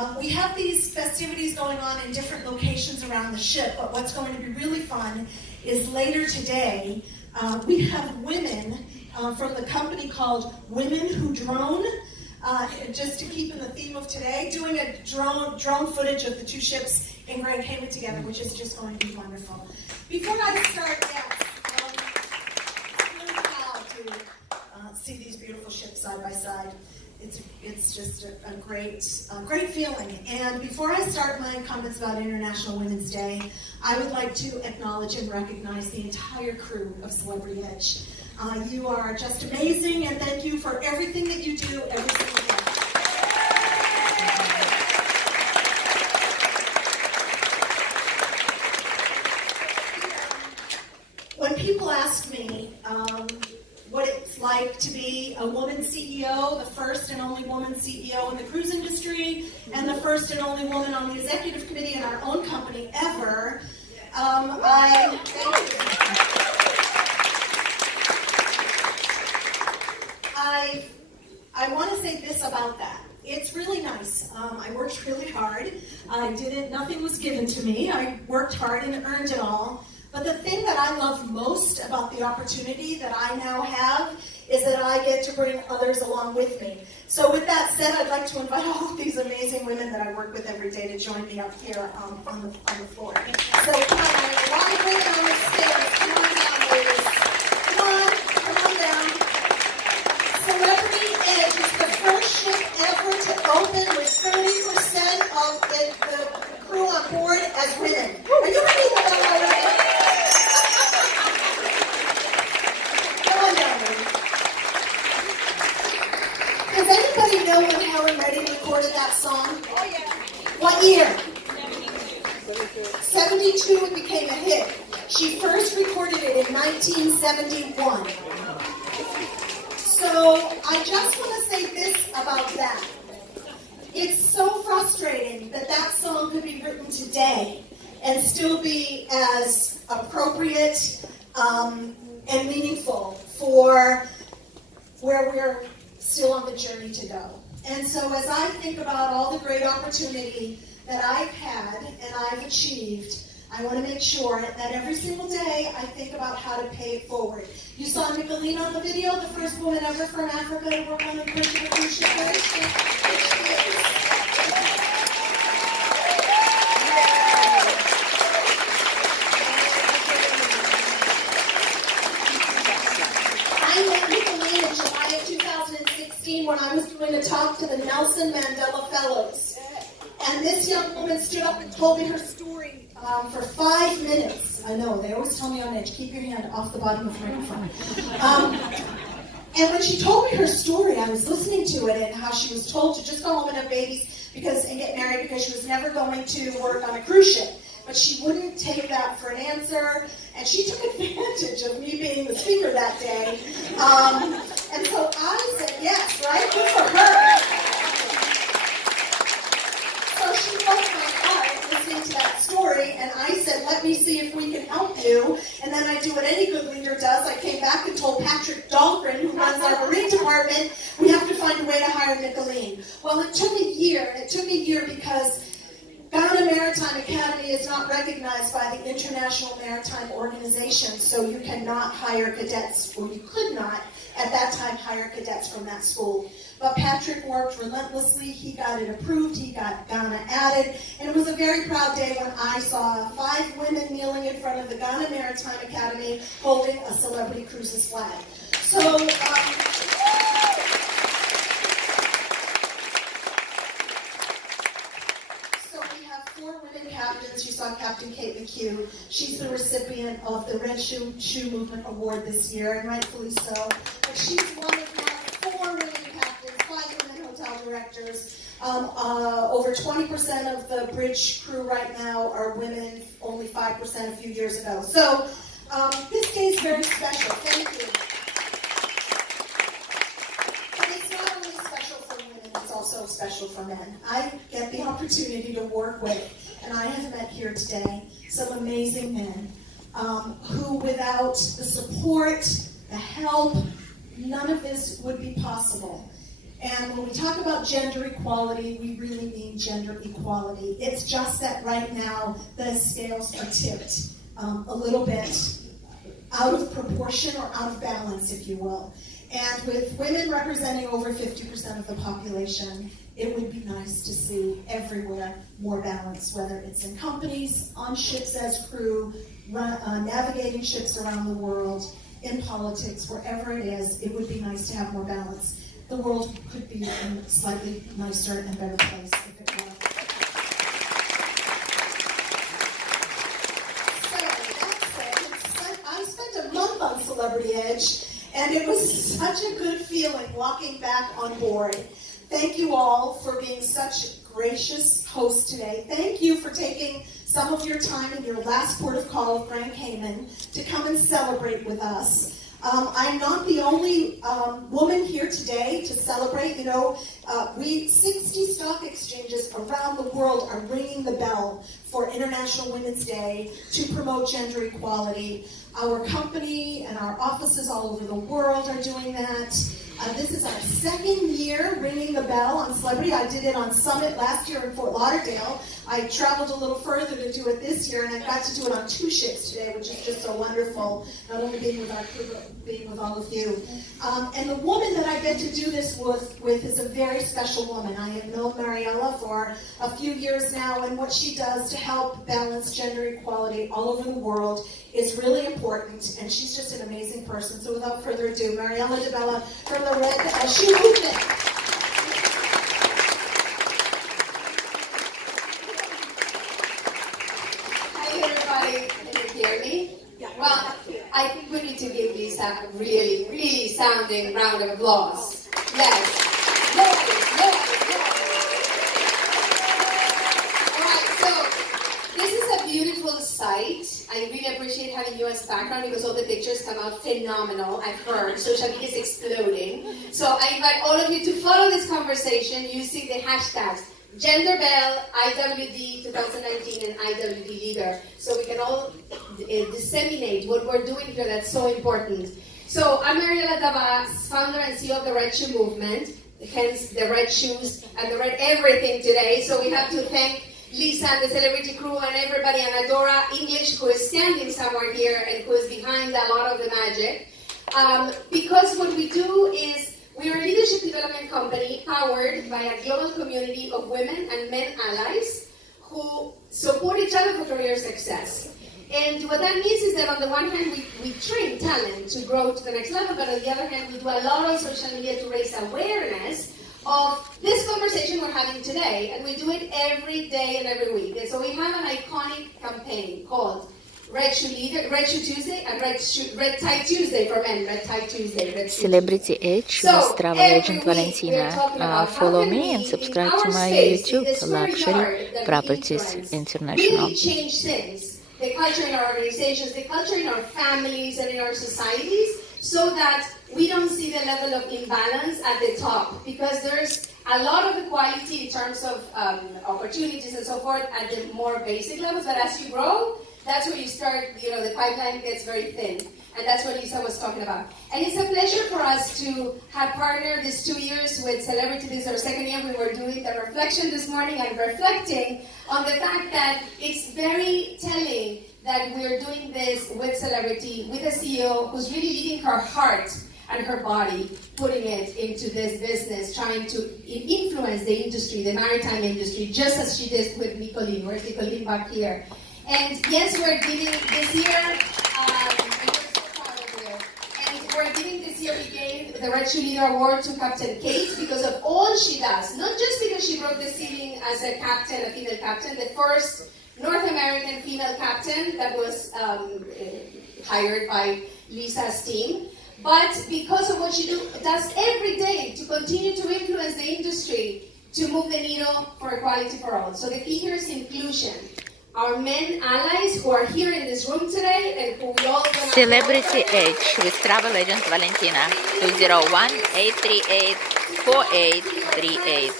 We have these festivities going on in different locations around the ship, but what's going to be really fun is later today, we have women from the company called Women Who Drone, just to keep in the theme of today, doing a drone footage of the two ships in Grand Cayman together, which is just going to be wonderful. Before I start, yes, I'm really proud to see these beautiful ships side by side. It's just a great feeling. And before I start my comments about International Women's Day, I would like to acknowledge and recognize the entire crew of Celebrity Edge. You are just amazing, and thank you for everything that you do every single day. When people ask me what it's like to be a woman CEO, the first and only woman CEO in the cruise industry, and the first and only woman on the executive committee in our own company ever, I want to say this about that. It's really nice. I worked really hard. Nothing was given to me. I worked hard and earned it all. But the thing that I love most about the opportunity that I now have is that I get to bring others along with me. So with that said, I'd like to invite all of these amazing women that I work with every day to join me up here on the floor. So come on, I have a lot of women on the stairs. Come on down, ladies. Come on down. Celebrity Edge is the first ship ever to open with 30% of the crew on board as women. Are you ready to go already? Does anybody know when Helen Reddy recorded that song? Oh, yeah. What year? 72, it became a hit. She first recorded it in 1971. So I just want to say this about that. It's so frustrating that that song could be written today and still be as appropriate and meaningful for where we're still on the journey to go. And so as I think about all the great opportunity that I've had and I've achieved, I want to make sure that every single day I think about how to pay it forward. You saw Nicolene on the video, the first woman ever from Africa to work on the bridge of a cruise ship. I met Nicolene in July of 2016 when I was doing a talk to the Nelson Mandela Fellows. And this young woman stood up and told me her story for 5 minutes. I know, they always tell me on edge, keep your hand off the bottom of the microphone. And when she told me her story, I was listening to it and how she was told to just go home and have babies and get married because she was never going to work on a cruise ship. But she wouldn't take that for an answer, and she took advantage of me being the speaker that day. And so I said yes, right? Good for her. So she broke my heart listening to that story, and I said, let me see if we can help you. And then I do what any good leader does. I came back and told Patrick Dahlgren, who runs our marine department, we have to find a way to hire Nicolene. Well, it took a year. It took a year because Ghana Maritime Academy is not recognized by the International Maritime Organization, so you cannot hire cadets, or you could not at that time hire cadets from that school. But Patrick worked relentlessly. He got it approved. He got Ghana added. And it was a very proud day when I saw 5 women kneeling in front of the Ghana Maritime Academy holding a Celebrity Cruises flag. So, we have 4 women captains. You saw Captain Kate McHugh. She's the recipient of the Red Shoe Movement Award this year, and rightfully so. But she's one of my 4 women captains, 5 women hotel directors. Over 20% of the bridge crew right now are women, only 5% a few years ago. So this day is very special. Thank you. But it's not only special for women, it's also special for men. I get the opportunity to work with, and I have met here today, some amazing men who without the support, the help, none of this would be possible. And when we talk about gender equality, we really mean gender equality. It's just that right now the scales are tipped a little bit out of proportion or out of balance, if you will. And with women representing over 50% of the population, it would be nice to see everywhere more balance, whether it's in companies, on ships as crew, navigating ships around the world, in politics, wherever it is, it would be nice to have more balance. The world could be a slightly nicer and better place if it were. I spent a month on Celebrity Edge, and it was such a good feeling walking back on board. Thank you all for being such gracious hosts today. Thank you for taking some of your time in your last port of call of Grand Cayman to come and celebrate with us. I'm not the only woman here today to celebrate. 60 stock exchanges around the world are ringing the bell for International Women's Day to promote gender equality. Our company and our offices all over the world are doing that. This is our second year ringing the bell on Celebrity. I did it on Summit last year in Fort Lauderdale. I traveled a little further to do it this year, and I got to do it on 2 ships today, which is just so wonderful, not only being with our crew, but being with all of you. And the woman that I get to do this with is a very special woman. I have known Mariella for a few years now, and what she does to help balance gender equality all over the world is really important, and she's just an amazing person. So without further ado, Mariella DeBella from the Red Shoe Movement. Hi everybody, can you hear me? Yeah. Well, I think we need to give Lisa a really, really sounding round of applause. Yes. Alright, so this is a beautiful site. I really appreciate having you as background because all the pictures come out phenomenal. I've heard social media is exploding. So I invite all of you to follow this conversation using the hashtags GenderBell, IWD 2019, and IWD Leader, so we can all disseminate what we're doing here that's so important. So I'm Mariella Tabas, founder and CEO of the Red Shoe Movement, hence the red shoes and the red everything today. So we have to thank Lisa and the Celebrity crew and everybody, and Adora English, who is standing somewhere here and who is behind a lot of the magic. Because what we do is we are a leadership development company powered by a global community of women and men allies who support each other for career success. And what that means is that on the one hand, we train talent to grow to the next level, but on the other hand, we do a lot on social media to raise awareness of this conversation we're having today, and we do it every day and every week. And so we have an iconic campaign called Red Shoe Tuesday and Red Tie Tuesday for men. Red Tie Tuesday. Red Celebrity Edge with Travel Agent Valentina. Follow me and subscribe to my YouTube, Luxury Properties International. Really change things. The culture in our organizations, the culture in our families and in our societies, so that we don't see the level of imbalance at the top, because there's a lot of equality in terms of opportunities and so forth at the more basic levels, but as you grow, that's where you start, the pipeline gets very thin. And that's what Lisa was talking about. And it's a pleasure for us to have partnered these 2 years with Celebrity. This is our second year. We were doing the reflection this morning and reflecting on the fact that it's very telling that we're doing this with Celebrity, with a CEO who's really leading her heart and her body, putting it into this business, trying to influence the industry, the maritime industry, just as she did with Nicolene. Where's Nicolene back here? And yes, we're giving this year, and we're so proud of you. And we're giving this year, we gave the Red Shoe Leader Award to Captain Kate because of all she does. Not just because she broke the ceiling as a captain, a female captain, the first North American female captain that was hired by Lisa's team, but because of what she does every day to continue to influence the industry to move the needle for equality for all. So the key here is inclusion. Our men allies who are here in this room today and who we all Celebrity Edge with Travel Agent Valentina 201-838-4838.